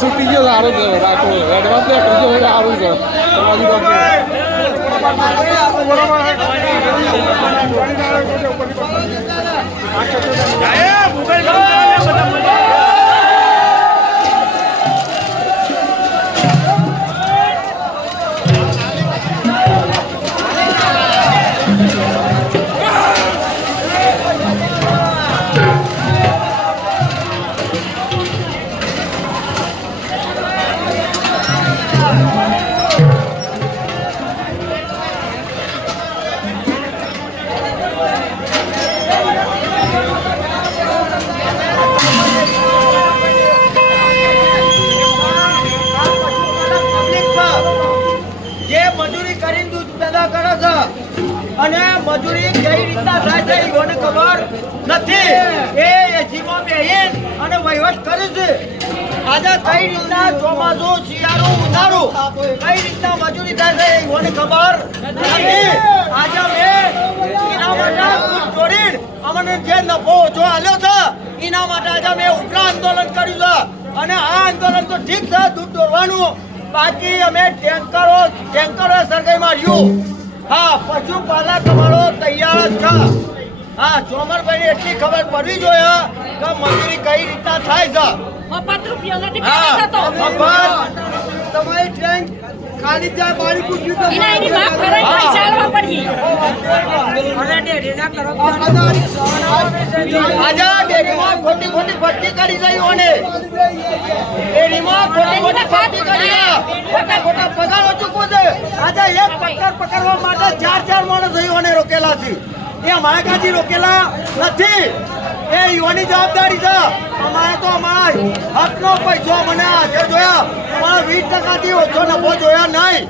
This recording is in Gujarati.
છૂટી ગયો સારું છે રાખો એડવાન્સ ને કરજો સારું છે અને મજૂરી કઈ રીતના થાય છે એને ખબર નથી એ એસીમાં બેહીન અને વહીવટ કરે છે આજે કઈ રીતના ચોમાસું શિયાળું ઉનાળું કઈ રીતના મજૂરી થાય છે એને ખબર નથી આજે મેં એના માટે જોડીને અમને જે નફો ઓછો આલ્યો છે એના માટે આજે મેં ઉગ્ર આંદોલન કર્યું છે અને આ આંદોલન તો ઠીક છે દૂધ દોરવાનું બાકી અમે ટેન્કરો સરકાઈ માર્યું હા પશુપાલક અમારો તૈયાર જ છે હા ચોમરભાઈ એટલી ખબર પડવી જોઈએ કે મજૂરી કઈ રીતના થાય છે મફત રૂપિયા નથી થતો તમારી ટ્રેન ખાલી જાય બારી પૂછ્યું એના એની માફ કરાઈ પૈસા આલવા પડી આજે ડેરીમાં ખોટી ભરતી કરી રહી હોને ડેરીમાં ખોટી ભરતી કરી ખોટા પગારો ચૂકવો છે આજે એક પકડવા માટે ચાર માણસ અહીં રોકેલા છે એ અમારા કાજી રોકેલા નથી એ યુવાની જવાબદારી છે અમારે તો અમારા હકનો પૈસો મને હાજર જોયા અમારા 20% થી ઓછો નફો જોયા નહીં